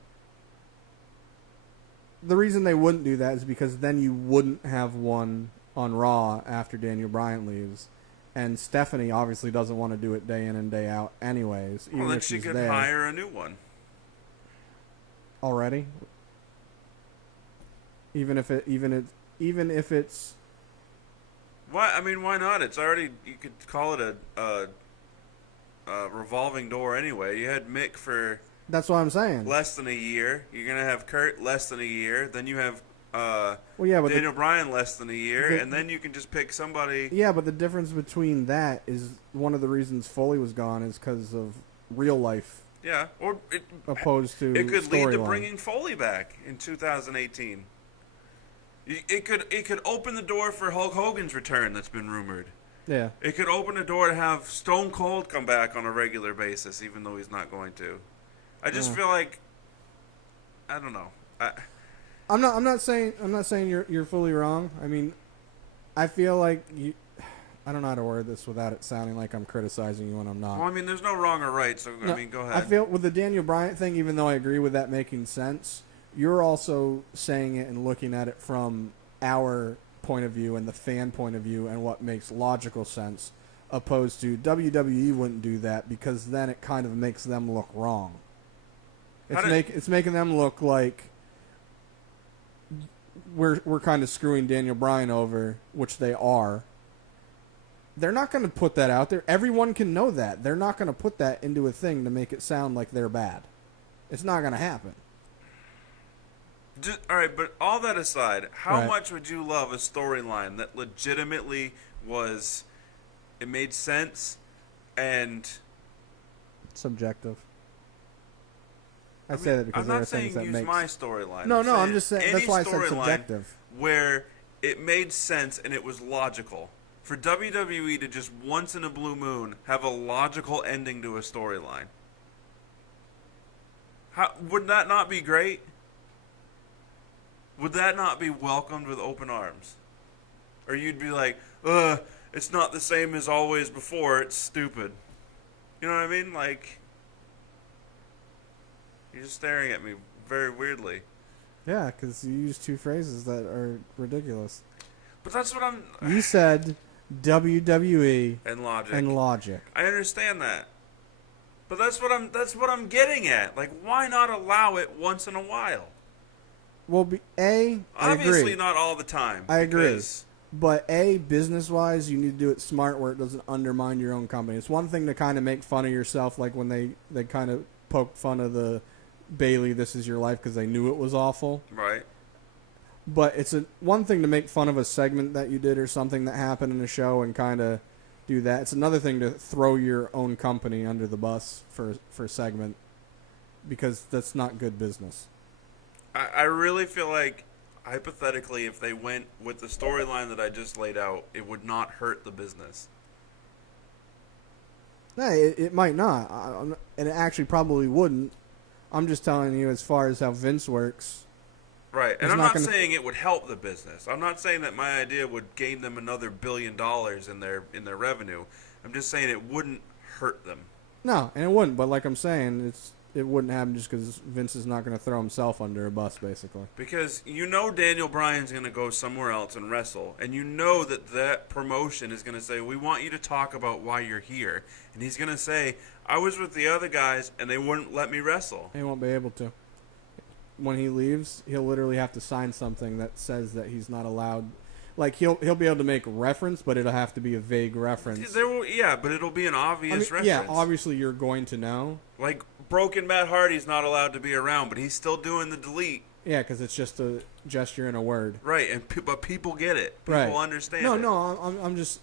The reason they wouldn't do that is because then you wouldn't have one on Raw after Daniel Bryan leaves. And Stephanie obviously doesn't want to do it day in and day out anyways. Well, then she could hire a new one. Already? Even if it's... Why? I mean, why not? It's already... You could call it a revolving door anyway. You had Mick for... That's what I'm saying. Less than a year. You're going to have Kurt less than a year. Then you have Daniel Bryan less than a year. And then you can just pick somebody. Yeah, but the difference between that is one of the reasons Foley was gone is because of real life. Yeah. Or opposed to it could lead to storyline. bringing Foley back in 2018. It could open the door for Hulk Hogan's return that's been rumored. Yeah. It could open the door to have Stone Cold come back on a regular basis, even though he's not going to. I just feel like, I don't know. I'm not saying you're fully wrong. I mean, I feel like I don't know how to word this without it sounding like I'm criticizing you when I'm not. Well, I mean, there's no wrong or right, so no, I mean, go ahead. I feel with the Daniel Bryan thing, even though I agree with that making sense, you're also saying it and looking at it from our point of view and the fan point of view and what makes logical sense, opposed to WWE wouldn't do that because then it kind of makes them look wrong. It's making them look like we're kind of screwing Daniel Bryan over, which they are. They're not going to put that out there. Everyone can know that. They're not going to put that into a thing to make it sound like they're bad. It's not going to happen. All right, but all that aside, how much would you love a storyline that legitimately it made sense and... subjective. I say that because I'm not saying use my storyline. No, I'm just saying that's why I said subjective. Where it made sense and it was logical. For WWE to just once in a blue moon have a logical ending to a storyline. Would that not be great? Would that not be welcomed with open arms? Or you'd be like, it's not the same as always before, it's stupid. You know what I mean? Like... You're just staring at me very weirdly. Yeah, because you use two phrases that are ridiculous. But that's what I'm... You said WWE and logic. I understand that. But that's what I'm getting at. Like, why not allow it once in a while? Well, I obviously agree. Not all the time. I agree. But business-wise, you need to do it smart where it doesn't undermine your own company. It's one thing to kind of make fun of yourself, like when they kind of poke fun of the Bailey, This Is Your Life, because they knew it was awful. Right. But it's one thing to make fun of a segment that you did or something that happened in a show and kind of do that. It's another thing to throw your own company under the bus for a segment, because that's not good business. I really feel like, hypothetically, if they went with the storyline that I just laid out, it would not hurt the business. No, it might not. And it actually probably wouldn't. I'm just telling you as far as how Vince works. Right. And I'm not saying it would help the business. I'm not saying that my idea would gain them another $1 billion in their revenue. I'm just saying it wouldn't hurt them. No, and it wouldn't. But like I'm saying, it wouldn't happen just because Vince is not going to throw himself under a bus, basically. Because you know Daniel Bryan's going to go somewhere else and wrestle. And you know that promotion is going to say, we want you to talk about why you're here. And he's going to say, I was with the other guys and they wouldn't let me wrestle. He won't be able to. When he leaves, he'll literally have to sign something that says that he's not allowed. Like, he'll be able to make reference, but it'll have to be a vague reference. But it'll be an obvious reference. Yeah, obviously you're going to know. Like, broken Matt Hardy's not allowed to be around, but he's still doing the delete. Yeah, because it's just a gesture and a word. Right, but people get it. People understand it. No, I'm just...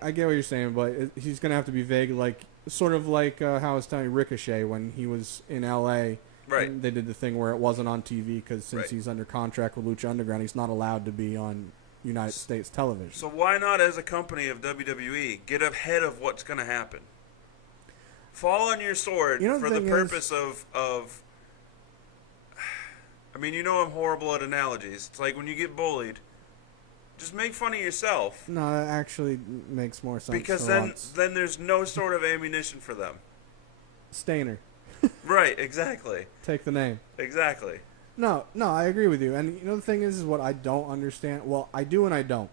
I get what you're saying, but he's going to have to be vague, like sort of like how I was telling Ricochet when he was in L.A., right. They did the thing where it wasn't on TV because since he's under contract with Lucha Underground, he's not allowed to be on United States television. So why not, as a company of WWE, get ahead of what's going to happen? Fall on your sword for the purpose of. I mean, I'm horrible at analogies. It's like when you get bullied, just make fun of yourself. No, that actually makes more sense. Because then there's no sort of ammunition for them. Stainer. Right, exactly. Take the name. Exactly. No, I agree with you. And the thing is what I don't understand. Well, I do and I don't.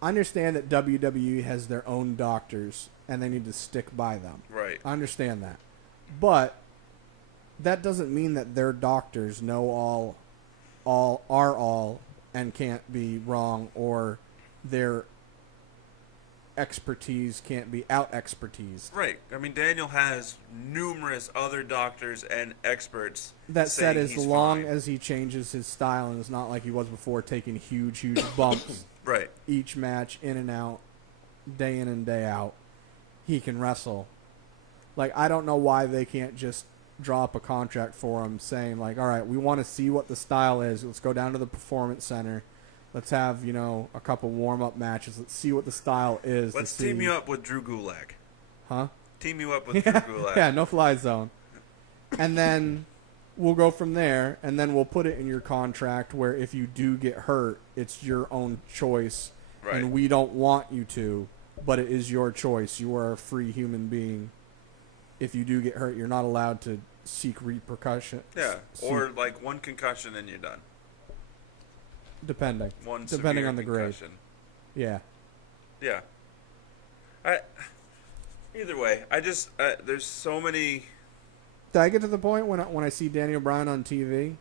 I understand that WWE has their own doctors and they need to stick by them. Right. I understand that. But that doesn't mean that their doctors know all and can't be wrong, or their expertise can't be out-expertise. Right. I mean, Daniel has numerous other doctors and experts. That said, as long as he changes his style and it's not like he was before, taking huge bumps right. each match, in and out, day in and day out, he can wrestle. Like, I don't know why they can't just draw up a contract for him saying, like, all right, we want to see what the style is. Let's go down to the Performance Center. Let's have, a couple warm-up matches. Let's see what the style is. Let's team you up with Drew Gulak. Huh? Team you up with Drew Gulak. Yeah, no-fly zone. And then we'll go from there, and then we'll put it in your contract where if you do get hurt, it's your own choice. Right. And we don't want you to, but it is your choice. You are a free human being. If you do get hurt, you're not allowed to seek repercussion. Yeah, or like one concussion and you're done. Depending on the grade. Yeah. Yeah. Either way, I just there's so many. Did I get to the point when I see Daniel Bryan on TV,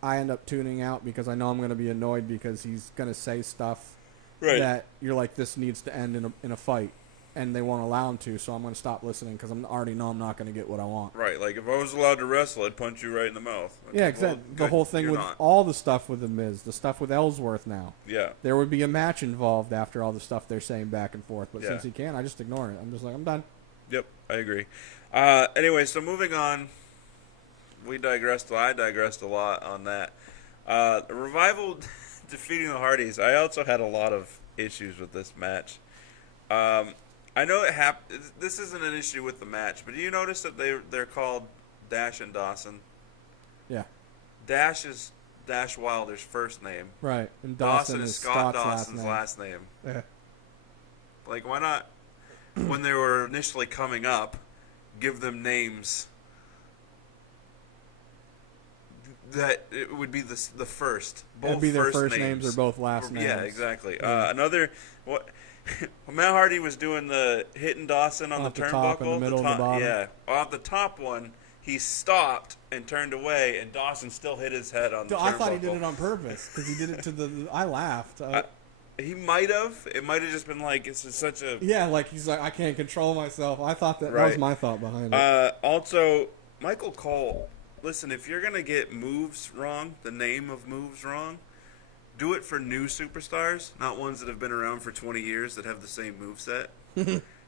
I end up tuning out because I know I'm going to be annoyed because he's going to say stuff that you're like, this needs to end in a fight, and they won't allow him to, so I'm going to stop listening because I already know I'm not going to get what I want. Right, like if I was allowed to wrestle, I'd punch you right in the mouth. Yeah, exactly. The whole thing with all the stuff with The Miz, the stuff with Ellsworth now. Yeah. There would be a match involved after all the stuff they're saying back and forth, but since he can't, I just ignore it. I'm just like, I'm done. Yep, I agree. Anyway, so moving on, I digressed a lot on that. Revival defeating the Hardys. I also had a lot of issues with this match. I know it happened. This isn't an issue with the match, but do you notice that they're called Dash and Dawson? Yeah. Dash is Dash Wilder's first name. Right. And Dawson is Scott Dawson's last name. Yeah. Like, why not, when they were initially coming up, give them names that it would be the first. Both it'd be their first names or both last names. Yeah, exactly. Matt Hardy was doing the hitting Dawson on the turnbuckle. Top, in the middle, and the bottom. Yeah. Off the top one, he stopped and turned away, and Dawson still hit his head on the turnbuckle. I thought he did it on purpose because he did it to the. I laughed. He might have. It might have just been like, it's just such a. Yeah, like he's like, I can't control myself. I thought that was my thought behind it. Also, Michael Cole. Listen, if you're gonna get moves wrong, the name of moves wrong, do it for new superstars, not ones that have been around for 20 years that have the same moveset.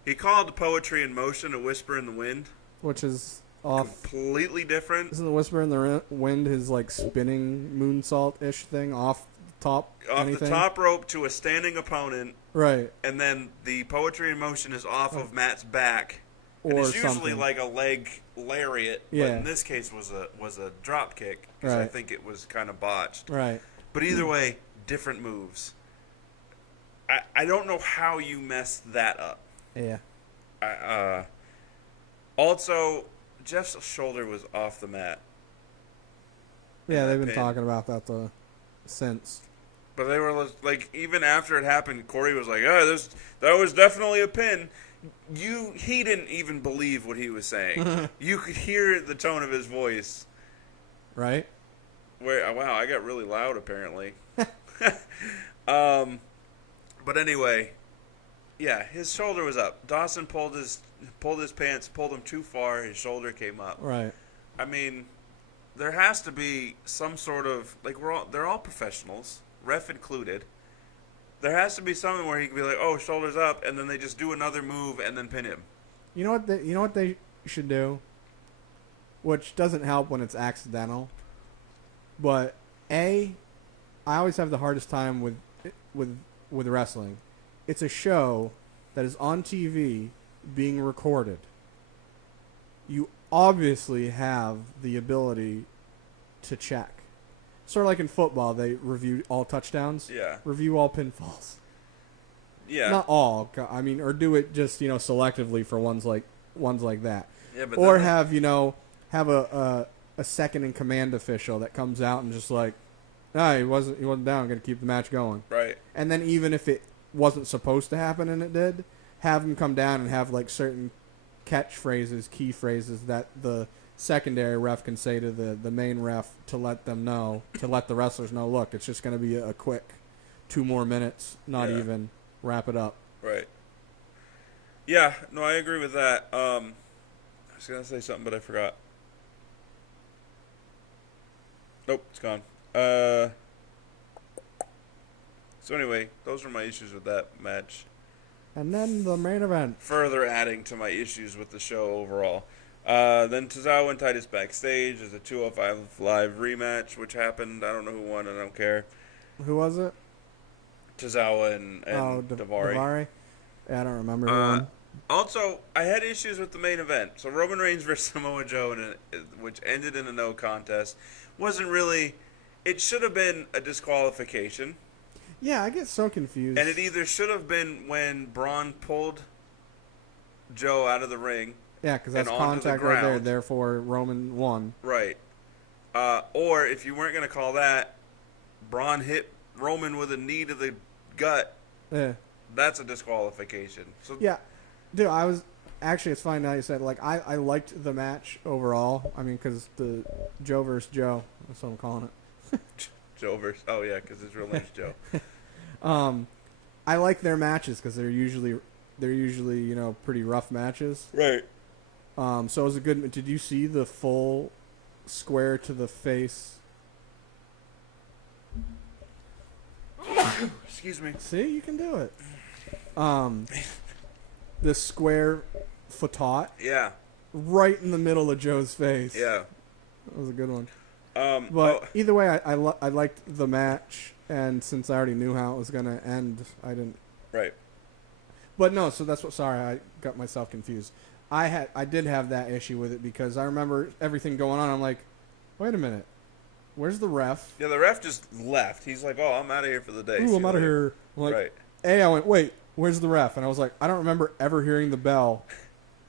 He called Poetry in Motion a Whisper in the Wind. Which is off. Completely different. Isn't the Whisper in the Wind his like spinning moonsault-ish thing off the top? Off the top rope to a standing opponent. Right. And then the Poetry in Motion is off of Matt's back. And or it's usually something. like a leg lariat. Yeah. But in this case was a drop kick. Because I think it was kind of botched. Right. But either way, different moves. I don't know how you messed that up. Yeah. Also, Jeff's shoulder was off the mat. Yeah, they've been talking about that since. But they were like, even after it happened, Corey was like, "Oh, that was definitely a pin." He didn't even believe what he was saying. You could hear the tone of his voice. Right. Wow, I got really loud apparently. But anyway, yeah, his shoulder was up. Dawson pulled his pants, pulled him too far. His shoulder came up. Right. I mean, there has to be some sort of they're all professionals, ref included. There has to be something where he can be like, "Oh, shoulders up," and then they just do another move and then pin him. You know what they should do, which doesn't help when it's accidental. But I always have the hardest time with wrestling. It's a show that is on TV being recorded. You obviously have the ability to check. Sort of like in football, they review all touchdowns. Yeah. Review all pinfalls. Yeah. Not all. I mean, or do it just selectively for ones like that. Yeah, but or have have a second in command official that comes out and just like, he wasn't down. I'm gonna keep the match going. Right. And then even if it wasn't supposed to happen and it did, have him come down and have like certain catchphrases, key phrases that the secondary ref can say to the main ref to let them know, to let the wrestlers know, look, it's just going to be a quick 2 more minutes, not even, wrap it up. Right. Yeah, no, I agree with that. I was going to say something, but I forgot. Nope, it's gone. So anyway, those were my issues with that match. And then the main event. Further adding to my issues with the show overall. Then Tozawa and Titus backstage as a 205 Live rematch, which happened. I don't know who won, and I don't care. Who was it? Tozawa and Daivari. Daivari? Yeah, I don't remember who won. Also, I had issues with the main event. So Roman Reigns versus Samoa Joe, which ended in a no contest, wasn't really... It should have been a disqualification. Yeah, I get so confused. And it either should have been when Braun pulled Joe out of the ring. Yeah, because that's contact right there. Therefore, Roman won. Right. Or if you weren't going to call that, Braun hit Roman with a knee to the gut. Yeah. That's a disqualification. So yeah. Dude, it's funny now you said, like, I liked the match overall. I mean, because the Joe versus Joe. That's what I'm calling it. Joe versus... Oh, yeah, because his real name's Joe. I like their matches because they're usually pretty rough matches. Right. So it was a good... Did you see the full square to the face? Excuse me. See, you can do it. The square fatot. Yeah. Right in the middle of Joe's face. Yeah. That was a good one. But either way, I liked the match, and since I already knew how it was going to end, I didn't... Right. But no, so that's what... Sorry, I got myself confused. I did have that issue with it because I remember everything going on. I'm like, wait a minute. Where's the ref? Yeah, the ref just left. He's like, oh, I'm out of here for the day. Ooh, I'm out of here. I'm like, right. I went, wait, where's the ref? And I was like, I don't remember ever hearing the bell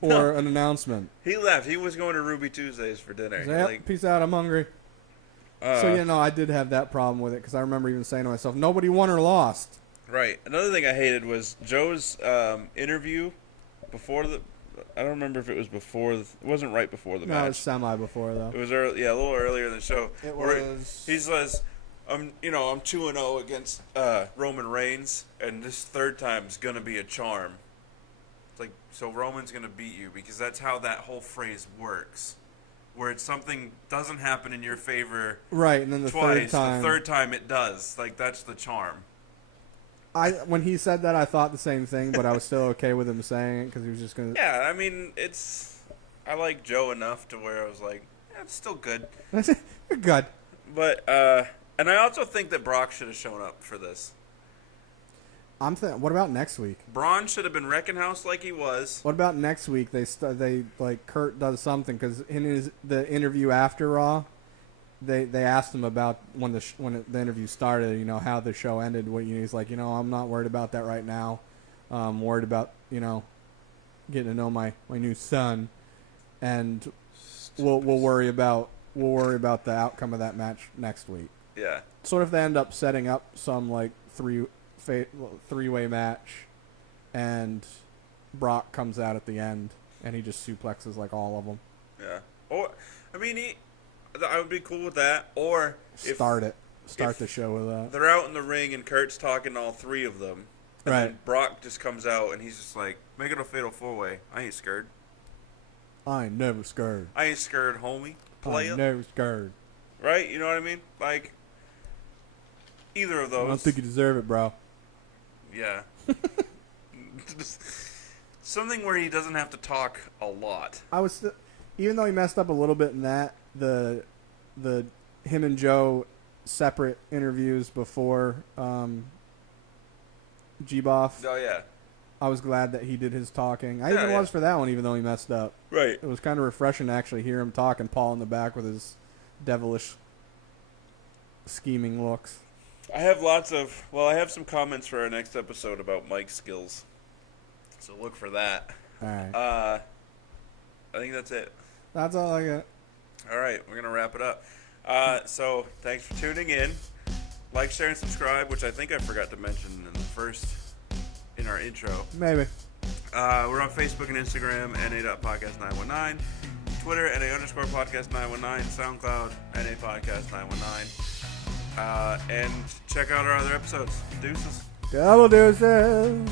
or an announcement. He left. He was going to Ruby Tuesdays for dinner. Like, yep, peace out, I'm hungry. So, I did have that problem with it because I remember even saying to myself, nobody won or lost. Right. Another thing I hated was Joe's interview before the... I don't remember if it was before... It wasn't right before the match. No, it was semi before, though. It was early, a little earlier in the show. It was... He says, I'm 2-0 against Roman Reigns, and this third time's going to be a charm. It's like, so Roman's going to beat you, because that's how that whole phrase works. Where it's something doesn't happen in your favor right, and then the twice, third time it does. Like, that's the charm. When he said that, I thought the same thing, but I was still okay with him saying it because he was just going to... Yeah, I mean, I like Joe enough to where I was like, it's still good. You're good. But, and I also think that Brock should have shown up for this. What about next week? Braun should have been Reckenhouse like he was. What about next week? They Kurt does something because in the interview after Raw, they asked him about when the interview started. How the show ended. He's like, I'm not worried about that right now. I'm worried about getting to know my new son, and we'll worry about the outcome of that match next week. Yeah. Sort of they end up setting up some like three-way match, and Brock comes out at the end, and he just suplexes like all of them. Yeah. Or, I mean, I would be cool with that. Or start the show with that. They're out in the ring and Kurt's talking to all three of them, and right? Then Brock just comes out and he's just like, "Make it a fatal 4-way. I ain't scared. I ain't never scared. I ain't scared, homie. Playa. I ain't never scared. Right? You know what I mean? Like either of those. I don't think you deserve it, bro. Yeah. Something where he doesn't have to talk a lot. Even though he messed up a little bit in that, him and Joe separate interviews before G-Boff. Oh, yeah. I was glad that he did his talking. I Yeah, even yeah. was for that one, even though he messed up. Right. It was kind of refreshing to actually hear him talk and Paul in the back with his devilish, scheming looks. I have some comments for our next episode about mic skills. So look for that. All right. I think that's it. That's all I got. All right, we're going to wrap it up. So thanks for tuning in. Like, share, and subscribe, which I think I forgot to mention in our intro. Maybe. We're on Facebook and Instagram, NA.podcast919. Twitter, NA_podcast919. SoundCloud, NA Podcast 919. And check out our other episodes. Deuces. Double deuces.